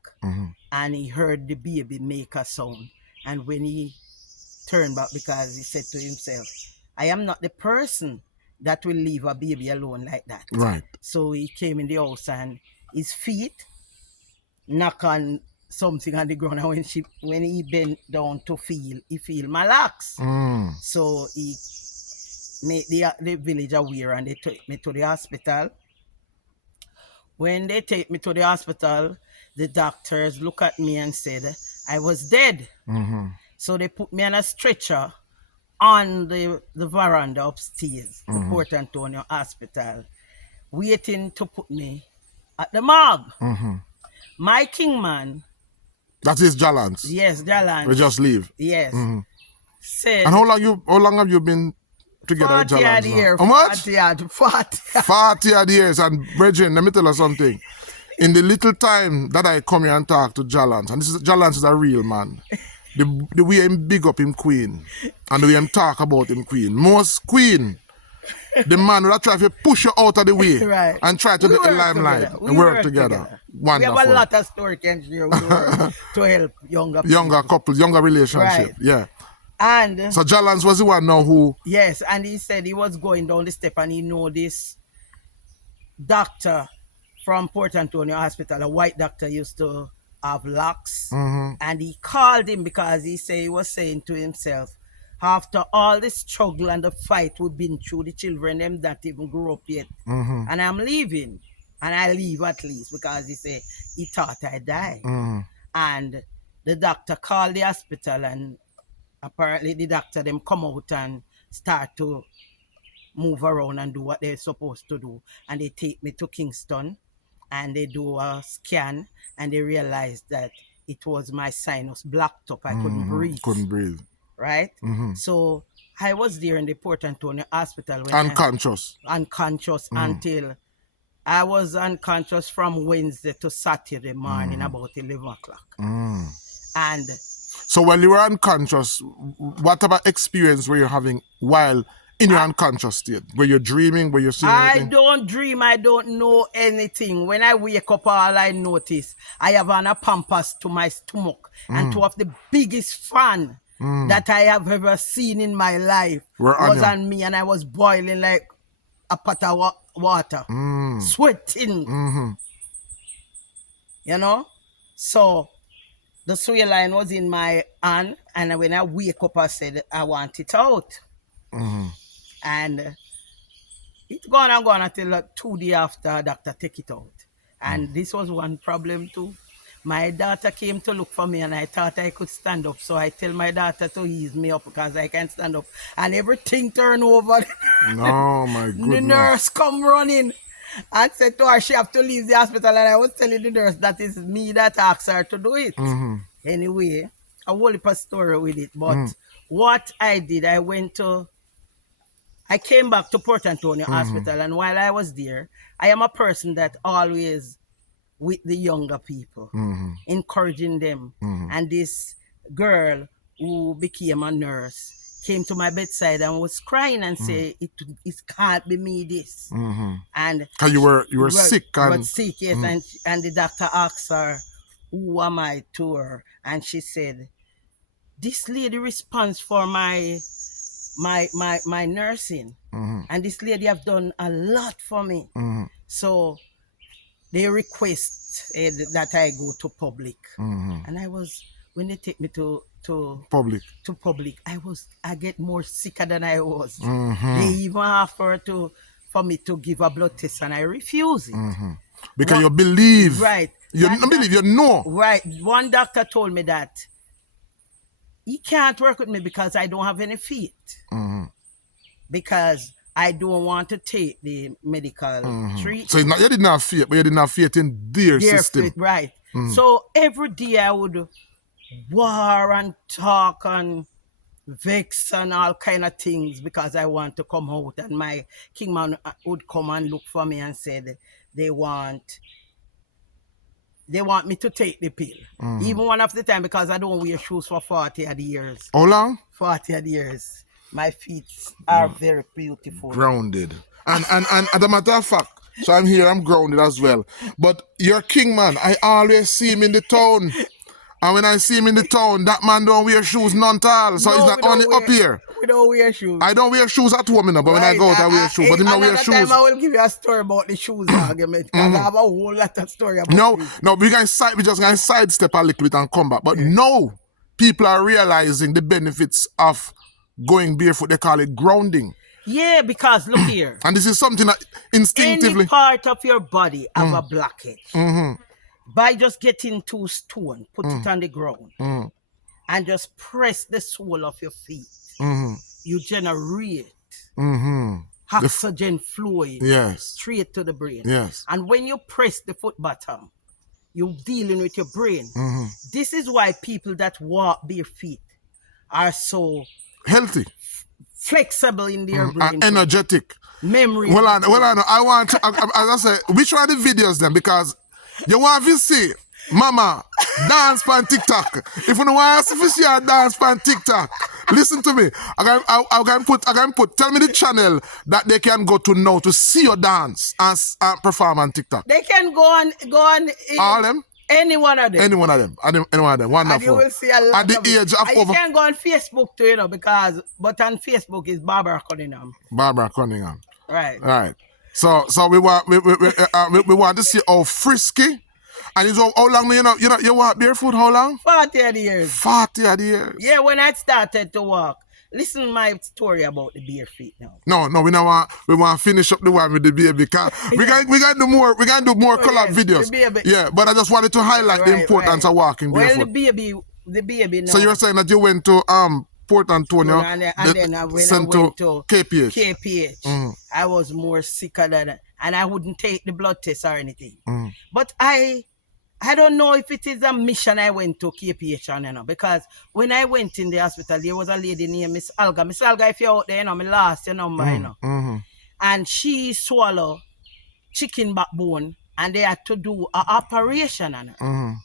And he heard the baby make a sound. And when he turned back, because he said to himself, I am not the person that will leave a baby alone like that. Right. So he came in the house and his feet knock on something on the ground. And when he bent down to feel, he feel my lax. So he made the village aware and they took me to the hospital. When they take me to the hospital, the doctors look at me and said I was dead. So they put me on a stretcher on the veranda upstairs, the Port Antonio Hospital, waiting to put me at the morgue. My kingman, that is Jalance. yes, Jalan, We just leave. yes, said, And how long have you been together with 40 odd Jalance? years, How much? 40. 40 odd years. And brethren, let me tell you something. In the little time that I come here and talk to Jalance, and Jalance is a real man. The way him big up him queen, and the way him talk about him queen. Most queen, the man that try to push you out of the way Right. and try to We get the work limelight together. and work together. Wonderful. We have a lot of story can share with work to help younger people. Younger couples, younger relationship. Right. Yeah. And So Jalance was the one now who. yes, and he said he was going down the step and he know this doctor from Port Antonio Hospital, a white doctor, used to have locks. And he called him because he was saying to himself, after all the struggle and the fight we've been through, the children them that even grew up yet, and I'm leaving, and I leave at least because he said he thought I died. And the doctor called the hospital, and apparently the doctor them come out and start to move around and do what they're supposed to do. And they take me to Kingston and they do a scan and they realize that it was my sinus blocked up. I couldn't breathe. Couldn't breathe. Right? So I was there in the Port Antonio Hospital. When Unconscious. Unconscious until I was unconscious from Wednesday to Saturday morning about 11 o'clock. And so while you were unconscious, what type of experience were you having while in your unconscious state? Were you dreaming? Were you seeing anything? I don't dream. I don't know anything. When I wake up, all I notice, I have on a pampas to my stomach and two of the biggest fan that I have ever seen in my life was on me, and I was boiling like a pot of water, sweating. You know? So the sway line was in my hand, and when I wake up, I said, I want it out. And it's gone and gone until like 2 days after doctor take it out. And this was one problem too. My daughter came to look for me and I thought I could stand up. So I tell my daughter to ease me up because I can't stand up. And everything turned over. No, my goodness. The nurse come running and said to her she have to leave the hospital. And I was telling the nurse that is me that asked her to do it. Anyway, I will heap a story with it. But what I did, I came back to Port Antonio Hospital, and while I was there, I am a person that always with the younger people, encouraging them. And this girl who became a nurse came to my bedside and was crying and said, it can't be me this. And because you were sick. And, sick, yes. And the doctor asked her, who am I to her? And she said, this lady responds for my nursing, and this lady have done a lot for me. So they request that I go to public, and when they take me to public, I get more sicker than I was. They even offer for me to give a blood test, and I refuse it because you believe, right? You don't believe, you know, right? One doctor told me that he can't work with me because I don't have any feet. Because I don't want to take the medical treatment. So you didn't have faith, but you didn't have faith in their system. Feet, right. So every day I would war and talk and vex and all kind of things because I want to come out. And my kingman would come and look for me and said they want me to take the pill. Even one of the time because I don't wear shoes for 40 odd years. How long? 40 odd years. My feet are very beautiful. Grounded. And as a matter of fact, so I'm here, I'm grounded as well. But your king man, I always see him in the town. And when I see him in the town, that man don't wear shoes none at all. So it's not only up here. We don't wear shoes. I don't wear shoes at home, but when I go out, I wear shoes. But him don't wear shoes. Another time I will give you a story about the shoes argument. Because I have a whole lot of story about it. No, we just going to sidestep a little bit and come back. But no, people are realizing the benefits of going barefoot. They call it grounding. Yeah, because look here. And this is something that instinctively... Any part of your body have a blockage. By just getting 2 stones, put it on the ground, and just press the sole of your feet, you generate oxygen flowing straight to the brain. Yes. And when you press the foot bottom, you're dealing with your brain. This is why people that walk bare feet are so healthy, flexible in their brain, and energetic. Memory. Well, I want to, as I say, which one of the videos then? Because you want to see Mama dance on TikTok. If you want to see her dance on TikTok, listen to me. I can put. Tell me the channel that they can go to now to see your dance and perform on TikTok. They can go on. All them. Any one of them. Any one of them. Wonderful. And you will see a lot at the age of over. You can go on Facebook too, but on Facebook is Barbara Cunningham. Barbara Cunningham. Right. So we want to see how frisky. And it's how long you walk barefoot? How long? 40 odd years. 40 odd years. Yeah, when I started to walk. Listen to my story about the bare feet now. No, we want to finish up the one with the baby because we can do more colored videos. Yeah, but I just wanted to highlight the importance of walking barefoot. Well, the baby now. So you were saying that you went to Port Antonio and then when I went to KPH. I was more sicker than, and I wouldn't take the blood test or anything. But I I don't know if it is a mission I went to KPH on, because when I went in the hospital, there was a lady named Miss Alga. Miss Alga, if you're out there, me lost your number, And she swallowed chicken backbone and they had to do an operation on her.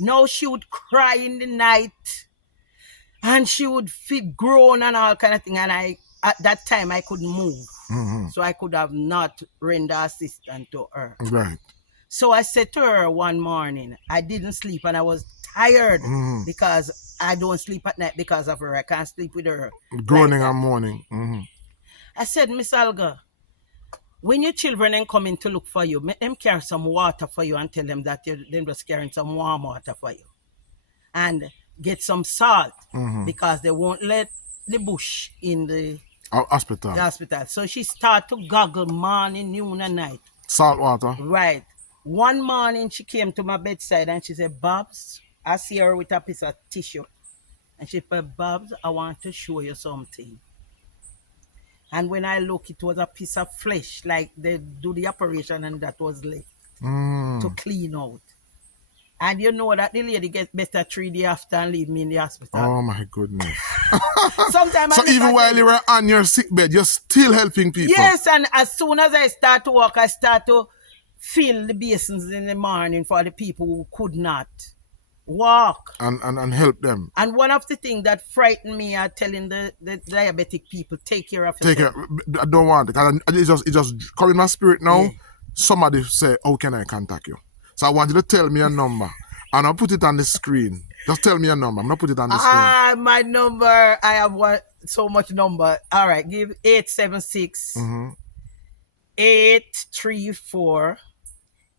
Now she would cry in the night and she would feel groan and all kind of thing. And at that time I couldn't move. So I could have not rendered assistance to her. Right. So I said to her one morning, I didn't sleep and I was tired because I don't sleep at night because of her. I can't sleep with her. Groaning and mourning. I said, Miss Alga, when your children ain't coming to look for you, make them carry some water for you and tell them that they're just carrying some warm water for you. And get some salt because they won't let the bush in the hospital. So she started to goggle morning, noon and night. Salt water. Right. One morning she came to my bedside and she said, Babs, I see her with a piece of tissue. And she said, Babs, I want to show you something. And when I look, it was a piece of flesh, like they do the operation and that was left to clean out. And you know that the lady gets better 3 days after and leave me in the hospital. Oh my goodness. Sometimes so even while you were on your sick bed, you're still helping people? Yes, and as soon as I start to walk, I start to fill the basins in the morning for the people who could not walk. And help them. And one of the things that frightened me are telling the diabetic people, take care of yourself. I don't want it. It just come in my spirit now. Yeah. Somebody say, how can I contact you? So I want you to tell me a number. And I'll put it on the screen. Just tell me a number. I'm going to put it on the screen. My number, I have so much number. All right, give 876 834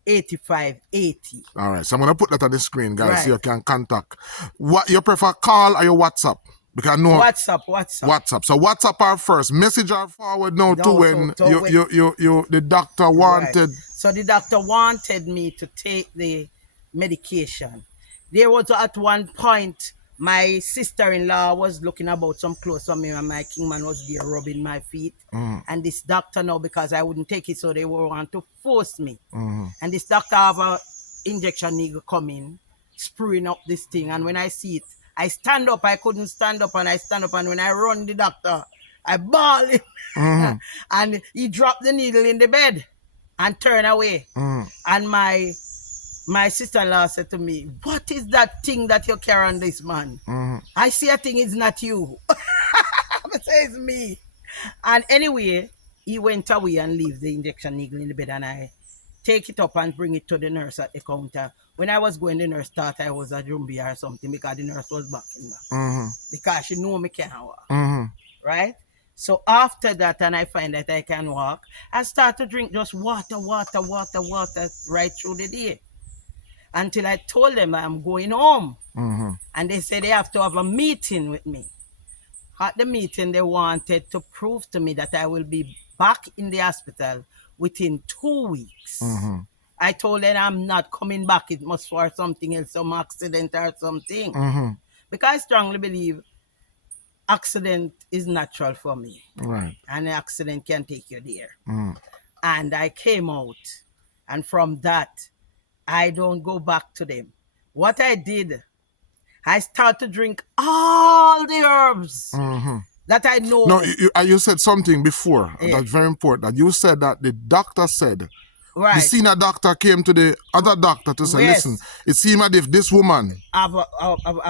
8580. All right, so I'm going to put that on the screen, guys, so you can contact. What you prefer, call or your WhatsApp? Because I know WhatsApp. So WhatsApp our first. Message our forward now to when the doctor wanted. Right. So the doctor wanted me to take the medication. There was at one point my sister-in-law was looking about some clothes for me and my kingman was there rubbing my feet. And this doctor now, because I wouldn't take it, so they were want to force me. And this doctor have a injection needle coming, spraying up this thing. And when I see it, I stand up. I couldn't stand up and I stand up. And when I run the doctor, I bawl him. And he dropped the needle in the bed and turned away. And my sister-in-law said to me, what is that thing that you carry on this man? I see a thing, it's not you. I say it's me. And anyway, he went away and leave the injection needle in the bed and I take it up and bring it to the nurse at the counter. When I was going, the nurse thought I was a jumbie or something because the nurse was backing me. Because she knew me can't walk. Right? So after that, and I find that I can walk, I start to drink just water right through the day. Until I told them I'm going home. And they said they have to have a meeting with me. At the meeting, they wanted to prove to me that I will be back in the hospital within 2 weeks. I told them I'm not coming back. It must for something else, some accident or something. Because I strongly believe accident is natural for me. Right. And an accident can take you there. And I came out. And from that, I don't go back to them. What I did, I started to drink all the herbs that I know. No, you said something before that's very important. That you said that the doctor said, the senior doctor came to the other doctor to say, listen, it seems as if this woman... I've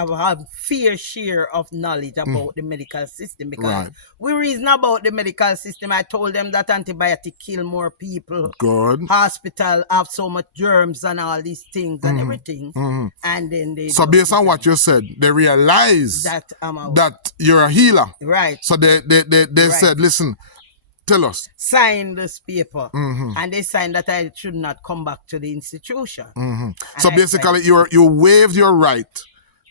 had fair share of knowledge about the medical system because we reason about the medical system. I told them that antibiotic kill more people. Good. Hospital have so much germs and all these things and everything. And then they... So based on what you said, they realized that you're a healer. Right. So they said, listen... Tell us. Sign this paper. And they signed that I should not come back to the institution. So basically, you waived your right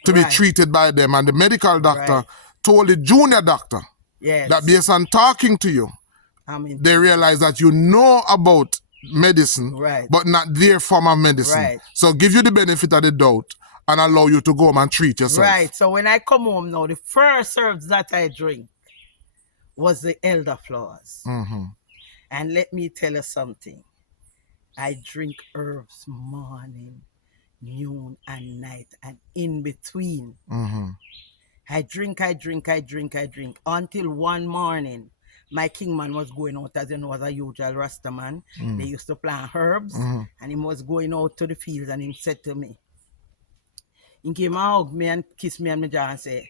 to be treated by them. And the medical doctor told the junior doctor that based on talking to you, they realized that you know about medicine, but not their form of medicine. So give you the benefit of the doubt and allow you to go home and treat yourself. Right. So when I come home now, the first herbs that I drink was the elderflowers. And let me tell you something. I drink herbs morning, noon, and night, and in between. Mm-hmm. I drink until one morning. My kingman was going out, as you know, as a usual Rasta man. They used to plant herbs, and he was going out to the fields, and he said to me, he came and hugged me and kissed me on my jaw and say,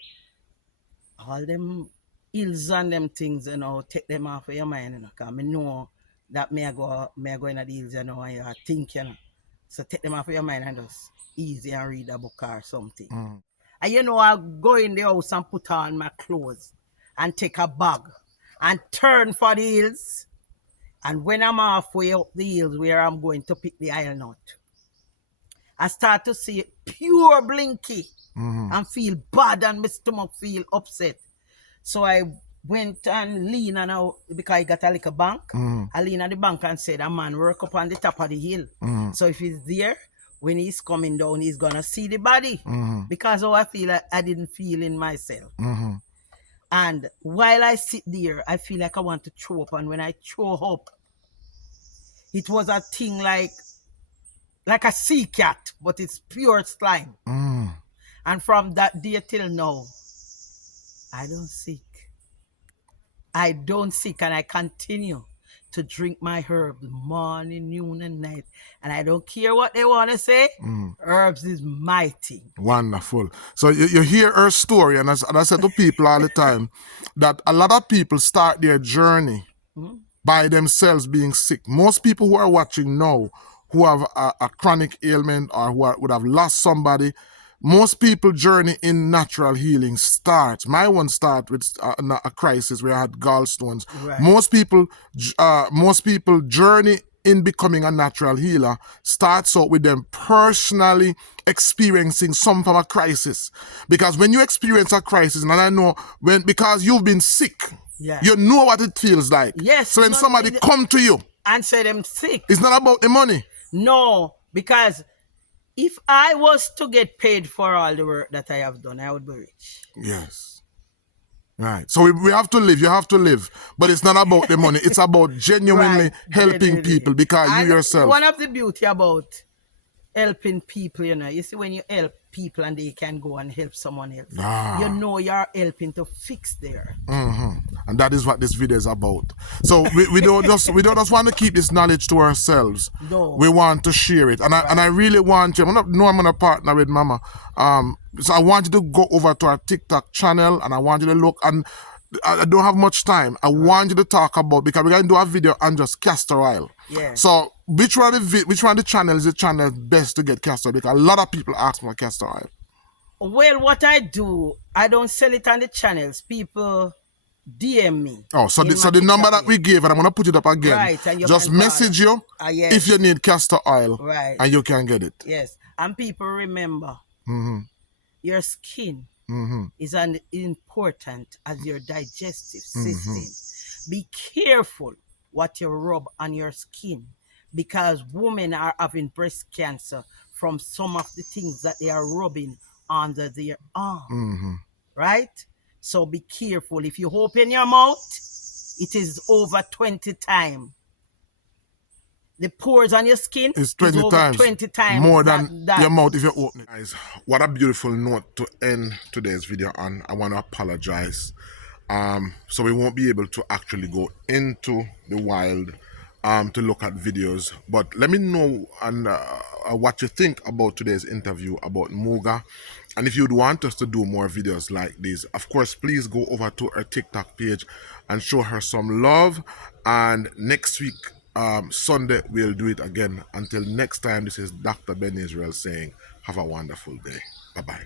all them ills and them things, take them off of your mind, because I know that may I go in the hills, and you think, So take them off of your mind and just easy and read a book or something. And I go in the house and put on my clothes and take a bag and turn for the hills. And when I'm halfway up the hills where I'm going to pick the isle nut, I start to see pure blinky and feel bad, and my stomach feel upset. So I went and lean on because I got a little bank. I lean on the bank and said, a man work up on the top of the hill. So if he's there, when he's coming down, he's gonna see the body. Because how I feel, I didn't feel in myself. And while I sit there, I feel like I want to throw up. And when I throw up, it was a thing like a sea cat, but it's pure slime. And from that day till now, I don't sick. And I continue to drink my herbs morning, noon, and night. And I don't care what they want to say. Herbs is mighty. Wonderful. So you hear her story, and I said to people all the time that a lot of people start their journey by themselves being sick. Most people who are watching now, who have a chronic ailment or who would have lost somebody, most people journey in natural healing starts. My one start with a crisis where I had gallstones. Right. Most people journey in becoming a natural healer starts out with them personally experiencing some form of crisis. Because when you experience a crisis, and I know because you've been sick, you know what it feels like. Yes. So when somebody come to you and say them sick, it's not about the money. No, because if I was to get paid for all the work that I have done, I would be rich. Yes. Right. So we have to live. You have to live. But it's not about the money. It's about genuinely helping people, because you yourself. One of the beauty about helping people, you see, when you help people and they can go and help someone else, you know you're helping to fix there. And that is what this video is about. So we don't just want to keep this knowledge to ourselves. No. We want to share it. And I really want you. I'm gonna partner with Mama. So I want you to go over to our TikTok channel, and I want you to look, and I don't have much time. I want you to talk about, because we're gonna do a video on just castor oil. Yeah. So which one of the channel is the channel best to get castor oil? Because a lot of people ask for castor oil. Well, what I do, I don't sell it on the channels. People DM me. Oh, so the number that we gave, and I'm gonna put it up again. Right, and you just can message you yes. if you need castor oil, right, and you can get it. Yes, and people remember, your skin is as important as your digestive system. Be careful what you rub on your skin, because women are having breast cancer from some of the things that they are rubbing under their arm. Right? So be careful. If you open your mouth, it is over 20 times. The pores on your skin is 20 over times 20 times more than your mouth if you open it. Guys, what a beautiful note to end today's video on. I want to apologize. So we won't be able to actually go into the wild to look at videos. But let me know what you think about today's interview about Mooga. And if you'd want us to do more videos like this, of course, please go over to her TikTok page and show her some love. And next week, Sunday, we'll do it again. Until next time, this is Dr. Ben Israel saying, have a wonderful day. Bye-bye.